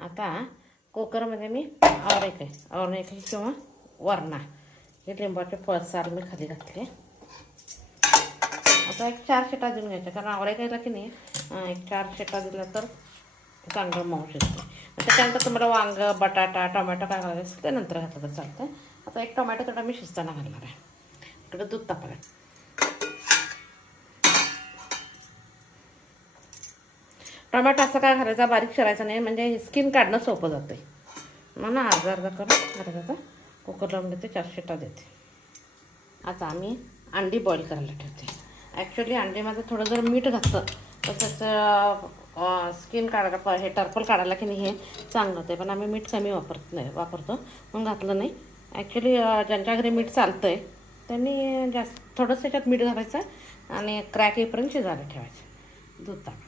आता कुकरमध्ये मी औरेकाई किंवा वरणा हे लिंबाचे फळसार मी खाली घातले. आता एक 4 शिटा देऊन घ्यायच्या, कारण औरेकाईला की नाही एक 4 शिटा दिल्या तर चांगलं मऊ शिजते. त्याच्यानंतर तुम्हाला वांग, बटाटा, टोमॅटो काय घालायचं असेल ते नंतर घातलं तर चालतं. आता एक टोमॅटो तेवढा मी शिजताना घालणार आहे. इकडे दूध तापायला. टोमॅटो असं काय घालायचा, बारीक चिरायचा नाही, म्हणजे स्किन काढणं सोपं जातं. म्हणून अर्धा करून कुकर लावून देते, 4 शिटा देते. आता आम्ही अंडी बॉईल करायला ठेवते. ॲक्च्युली अंडी माझं थोडं जर मीठ घातलं तर त्याचं स्किन काढायला हे टर्पल काढायला की नाही हे चांगलं होतं, पण आम्ही मीठ कमी वापरतो मग घातलं नाही. ॲक्च्युली ज्यांच्या घरी मीठ चालतं आहे त्यांनी जास्त थोडंसं त्याच्यात मीठ घालायचं आणि क्रॅक येईपर्यंत शिजायला ठेवायचं. दूध टाकायचं.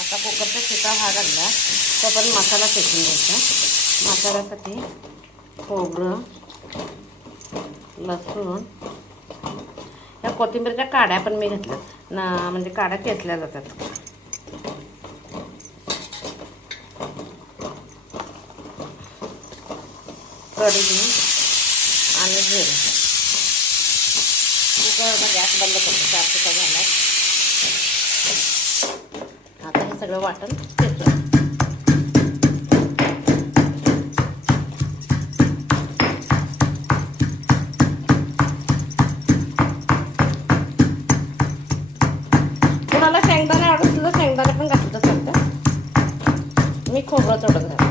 आता कुकरचा शिटा हा लागला तर आपण मसाला शेकून घ्यायचा. मसाल्यासाठी खोबरं, लसूण, या कोथिंबीरच्या काड्या पण मी घेतल्या ना, म्हणजे काड्या चेचल्या जातात. कढी आणि जिरे. कुकरचा गॅस बंद करतो. 4 शिट्या झाल्या. आता हे सगळं वाटण चेचून शेंगदाणे आवडत तुझं शेंगदाणे पण घातलं चालतं. मी खोबरं थोडं घालते.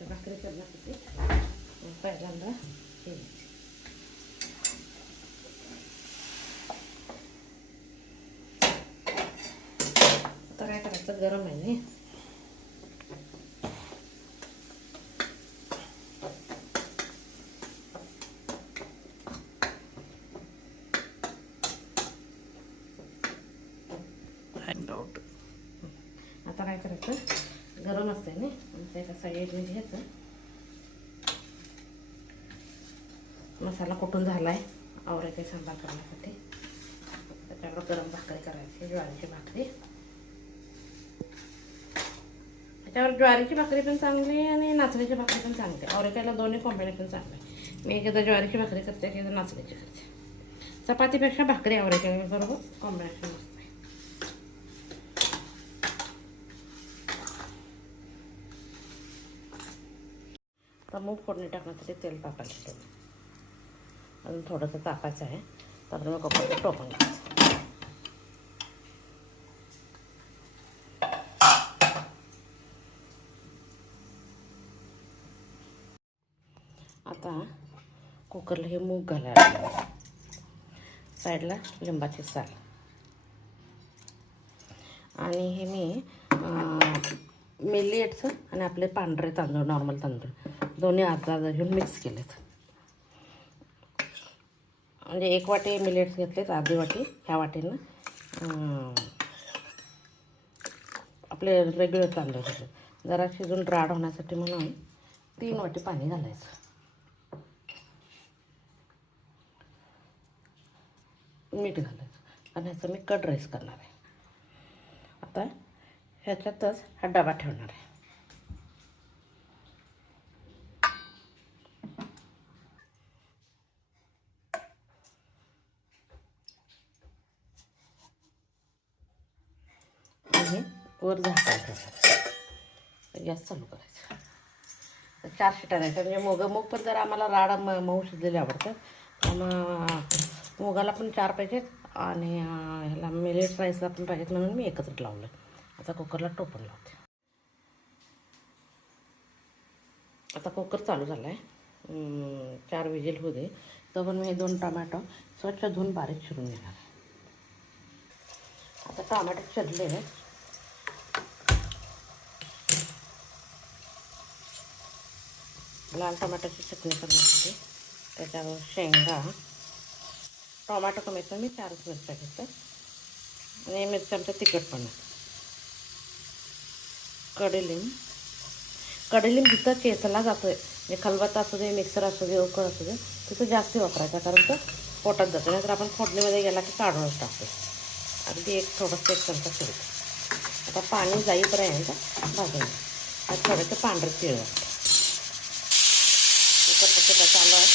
भाकरी करण्यासाठी पहिल्यांदा आता काय करायचं, गरम आहे नाही आता काय करायचं, गरम असते ना त्याच्या साईडने घ्यायचं. मसाला कुटून झाला आहे औरेकाई सांबार करण्यासाठी. त्याच्यावर गरम भाकरी करायची, ज्वारीची भाकरी. त्याच्यावर ज्वारीची भाकरी पण चांगली आणि नाचणीची भाकरी पण चांगली. औरेकाईला दोन्ही कॉम्बिनेशन चांगलं आहे. मी एकदा ज्वारीची भाकरी करते, एकदा नाचणीची करते. चपातीपेक्षा भाकरी औरेकाई बरोबर कॉम्बिनेशन असते. तर मूग फोडणी टाकण्यासाठी तेल टाकायचं ठेवलं. अजून थोडंसं तापायचं आहे, तर मग कुकरचं टोपण घ्यायचं. आता कुकरला हे मूग घालायला, साईडला लिंबाची साल, आणि हे मी मिलेट्स आणि आपले पांढरे तांदूळ, नॉर्मल तांदूळ दोन्ही अर्धा घेऊन मिक्स केलेत. म्हणजे 1 वाटी मिलेट्स घेतलेत, अर्धी वाटी ह्या वाटीनं आपले रेग्युलर तांदूळ घेतले. जरा शिजून ड्राड होण्यासाठी म्हणून 3 वाटी पाणी घालायचं. मीठ घालायचं आणि ह्याचं मी कर्ड राईस करणार आहे. आता ह्याच्यातच हा डबा ठेवणार आहे. आणि वर झाकायला ठेवणार. गॅस चालू करायचा. 4 शिट्या द्यायच्या. म्हणजे मूग पण जर आम्हाला राड मऊ शिजलेले आवडतात, त्यामुळं मुगाला पण 4 पाहिजेत आणि ह्याला मिलेट्स राईसला पण पाहिजेत, म्हणून मी एकत्र लावलं. आता कुकरला टोपण लावते. आता कुकर चालू झाला आहे. 4 विजिल होऊ दे. तर पण मी 2 टोमॅटो स्वच्छ धुवून बारीक चिरून घेणार. आता टोमॅटो चिरले आहे. लाल टोमॅटोची चटणी करण्यासाठी त्याच्यावर शेंगा, टोमॅटो कमी मी 4 मिरच्या घेते आणि मिरच्यांचं तिखटपणा. कडीलिंब जिथं चेचला जातोय म्हणजे खलबत्ता असू दे, मिक्सर असू दे, उकळ असू दे, तिथं जास्त वापरायचा, कारण तो पोटात जातो. नाहीतर आपण फोडणीमध्ये गेला की काढूनच टाकतो. अगदी थोडंसं 1 चमचा फिरतो. आता पाणी जाईपर्यंत भाजून थोडंसं पांढरं तिळ वाटतं. तिखट चालू आहे.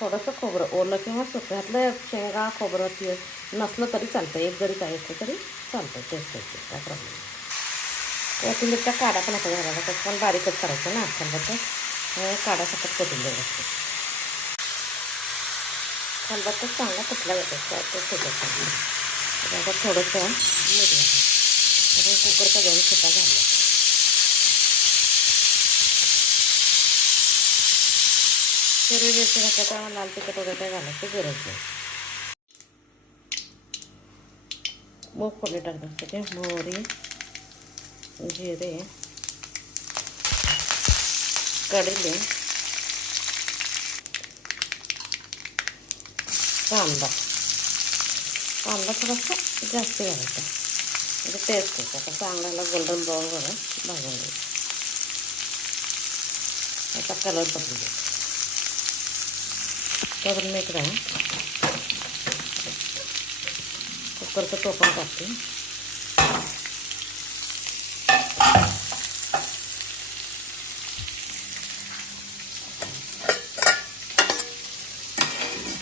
थोडंसं खोबरं ओलं किंवा सुकं घातलं, शेंगा खोबरं तीळ नसलं तरी चालतं, एक जरी काय असलं तरी चालतं, टेस्ट येते, काय प्रॉब्लेम. कोथिंबीरच्या काड्या पण आपण घालायला, त्यात पण बारीकच करायचं ना खलबत्त्यात, काड्या सकट कोथिंबीर घालते. खलबत्त्यात चांगला कुठला जातो काय ते सुकत नाही. आता थोडंसं मीठ घालायचं. अजून कुकरच्या 2 शिट्ट्या झाल्या. हिरवी मिरची घातल्या त्यामुळे लाल तिखट वगैरे काय घालायची गरज नाही. मूग फोडणी टाकण्यासाठी मोहरी, जिरे, कडीलिंब, कांदा थोडासा जास्त घालायचा म्हणजे टेस्ट येते. आता चांगल्याला गोल्डन ब्राऊन करून भाजून घ्यायचं. याचा कलर बदलू द्यायचा. करून मीठ घालून कुकरचं टोपण टाकते.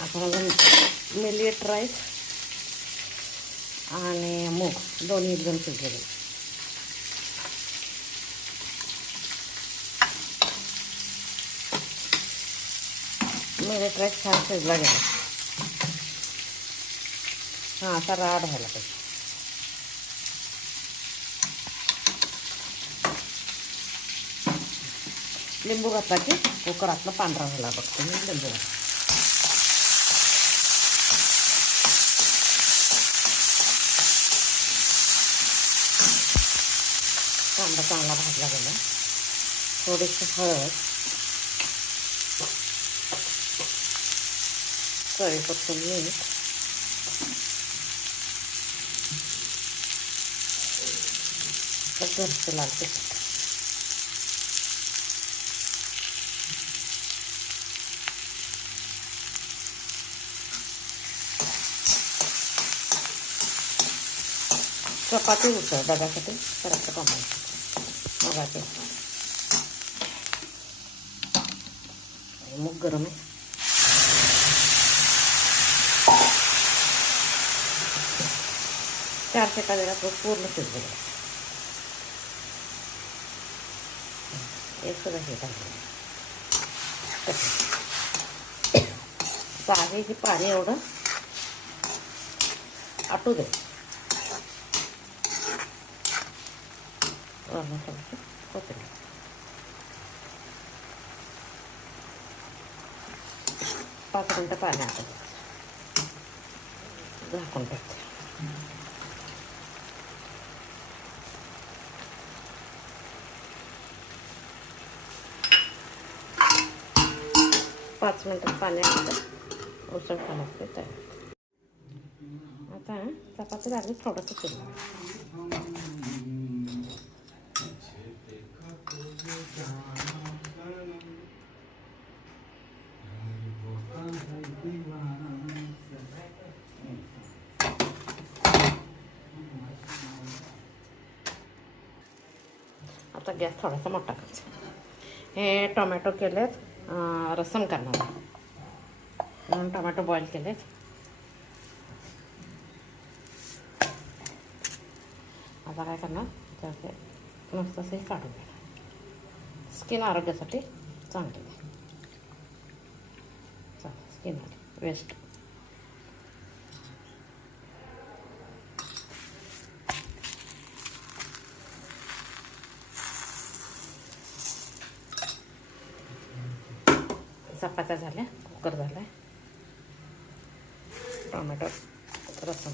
आपण अजून मिलेट राईस आणि मूग दोन्ही एकदम शिजलेले. मिलेट राईस छान शिजला गेला. हां, असा राड व्हायला पाहिजे. लिंबू घातला की कुकरातलं पांढरा झाला बघतो मी. लिंबू घातला. कांदा चांगला भाजला गेला. थोडीशी हळद, चवीपुरतं मीठ, घरचं लाल तिखट. चपाती उसळ डब्यासाठी करायचं कमायचं मगाचे. मूग गरम आहे. चार शिट्ट्या दिला पूर्ण शिजलं. एक सुद्धा शिटा आहे की पाणी एवढं आटू दे. कोथिंबीर 5 मिनटं पाणी आटू झाकून टाकते. पाच मिनटात पाणी आटलं उसळ खाण्याचे तयार. आता चपाती लागली थोडंसं शिजलं. आता गॅस थोडासा मोठा करायचा. हे टोमॅटो केलेत, रसम करणार म्हणून टोमॅटो बॉईल केलेत. आता काय करणार त्याचे मस्त असे काढून घेणार. स्किन आरोग्यासाठी चांगली आहे. चालेल, स्किन वेस्ट. चपात्या झाल्या, कुकर झाला आहे. टोमॅटो रसम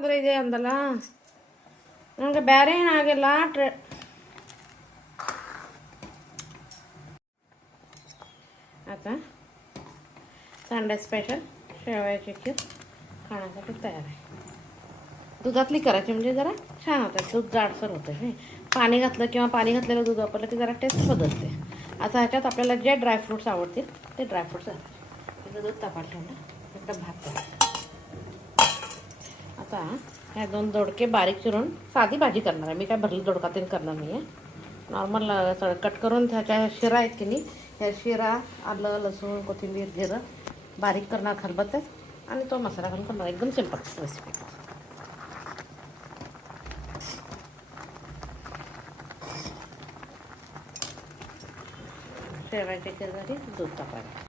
ಆದರೆ ಇದೆ ಅಂದಲ್ಲ ನನಗೆ ಬೇರೆ ಏನಾಗಿಲ್ಲ आता संडे स्पेशल शेवयाची खीर खाण्यासाठी तयार आहे. दुधातली करायची म्हणजे जरा छान होतं, दूध जाडसर होतं हे. पाणी घातलं किंवा पाणी घातलेलं दूध वापरलं की जरा टेस्ट बदलते. आता ह्याच्यात आपल्याला जे ड्रायफ्रूट्स आवडतील ते ड्रायफ्रूट्स घालायचे. तिथं दूध तापायला ठेवलं, इकडं भात करायचा. आता ह्या 2 दोडके बारीक चिरून साधी भाजी करणार आहे मी, काय भरली दोडका तेल करणार नाही आहे. नॉर्मल कट करून त्याच्या शिरा आहेत की नाही, ह्या शिरा आलं लसूण कोथिंबीर जिरं बारीक करणार खलबत्त्यात आणि तो मसाला घालून करणार. एकदम सिंपल रेसिपी. शेवयाची खीर झाली, दूध तापायला.